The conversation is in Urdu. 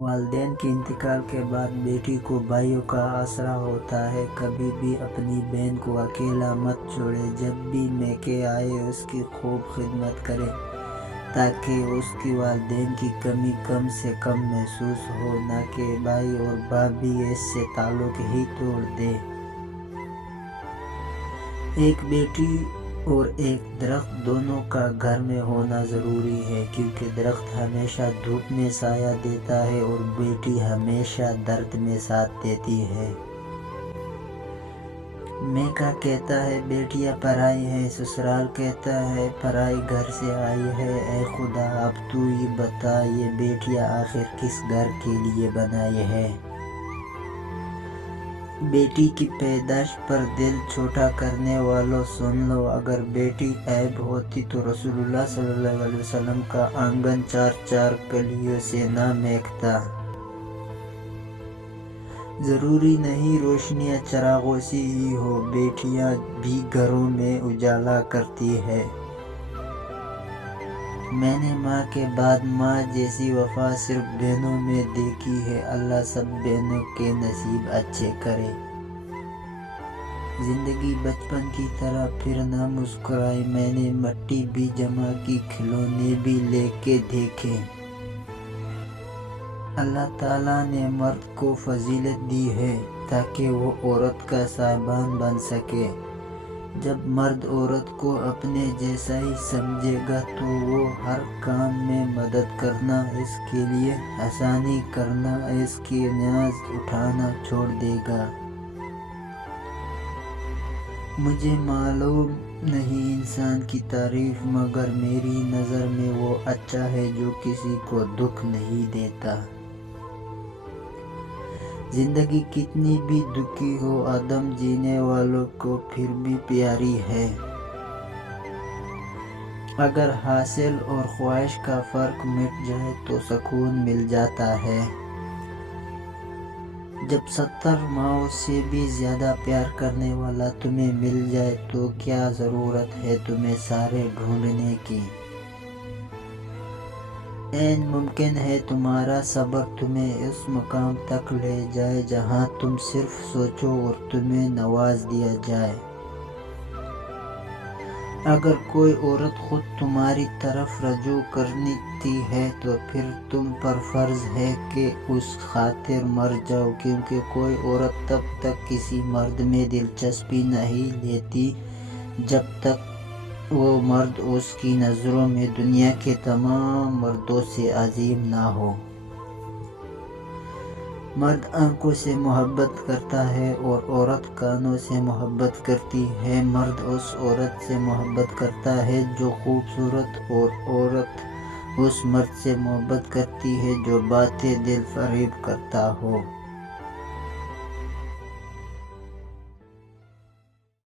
والدین کے انتقال کے بعد بیٹی کو بھائیوں کا آسرا ہوتا ہے۔ کبھی بھی اپنی بہن کو اکیلا مت چھوڑے۔ جب بھی میکے آئے اس کی خوب خدمت کرے تاکہ اس کی والدین کی کمی کم سے کم محسوس ہو، نہ کہ بھائی اور باپ بھی اس سے تعلق ہی توڑ دے۔ ایک بیٹی اور ایک درخت دونوں کا گھر میں ہونا ضروری ہے، کیونکہ درخت ہمیشہ دھوپ میں سایہ دیتا ہے اور بیٹی ہمیشہ درد میں ساتھ دیتی ہے۔ میکا کہتا ہے بیٹیاں پرائی ہے، سسرال کہتا ہے پرائی گھر سے آئی ہے۔ اے خدا اب تو ہی بتا یہ بیٹیاں آخر کس گھر کے لیے بنائی ہے۔ بیٹی کی پیدائش پر دل چھوٹا کرنے والوں سن لو، اگر بیٹی عیب ہوتی تو رسول اللہ صلی اللہ علیہ وسلم کا آنگن چار کلیوں سے نہ مہکتا۔ ضروری نہیں روشنیاں چراغوں سے ہی ہو، بیٹیاں بھی گھروں میں اجالا کرتی ہے۔ میں نے ماں کے بعد ماں جیسی وفا صرف بہنوں میں دیکھی ہے۔ اللہ سب بہنوں کے نصیب اچھے کرے۔ زندگی بچپن کی طرح پھر نہ مسکرائی، میں نے مٹی بھی جمع کی، کھلونے بھی لے کے دیکھے۔ اللہ تعالیٰ نے مرد کو فضیلت دی ہے تاکہ وہ عورت کا صاحبان بن سکے۔ جب مرد عورت کو اپنے جیسا ہی سمجھے گا تو وہ ہر کام میں مدد کرنا، اس کے لیے آسانی کرنا، اس کی نیاز اٹھانا چھوڑ دے گا۔ مجھے معلوم نہیں انسان کی تعریف، مگر میری نظر میں وہ اچھا ہے جو کسی کو دکھ نہیں دیتا۔ زندگی کتنی بھی دکھی ہو، عدم جینے والوں کو پھر بھی پیاری ہے۔ اگر حاصل اور خواہش کا فرق مٹ جائے تو سکون مل جاتا ہے۔ جب 70 ماؤں سے بھی زیادہ پیار کرنے والا تمہیں مل جائے تو کیا ضرورت ہے تمہیں سارے ڈھونڈنے کی۔ عین ممکن ہے تمہارا صبر تمہیں اس مقام تک لے جائے جہاں تم صرف سوچو اور تمہیں نواز دیا جائے۔ اگر کوئی عورت خود تمہاری طرف رجوع کرتی ہے تو پھر تم پر فرض ہے کہ اس خاطر مر جاؤ، کیونکہ کوئی عورت تب تک کسی مرد میں دلچسپی نہیں لیتی جب تک وہ مرد اس کی نظروں میں دنیا کے تمام مردوں سے عظیم نہ ہو۔ مرد آنکھوں سے محبت کرتا ہے اور عورت کانوں سے محبت کرتی ہے۔ مرد اس عورت سے محبت کرتا ہے جو خوبصورت، اور عورت اس مرد سے محبت کرتی ہے جو باتیں دل فریب کرتا ہو۔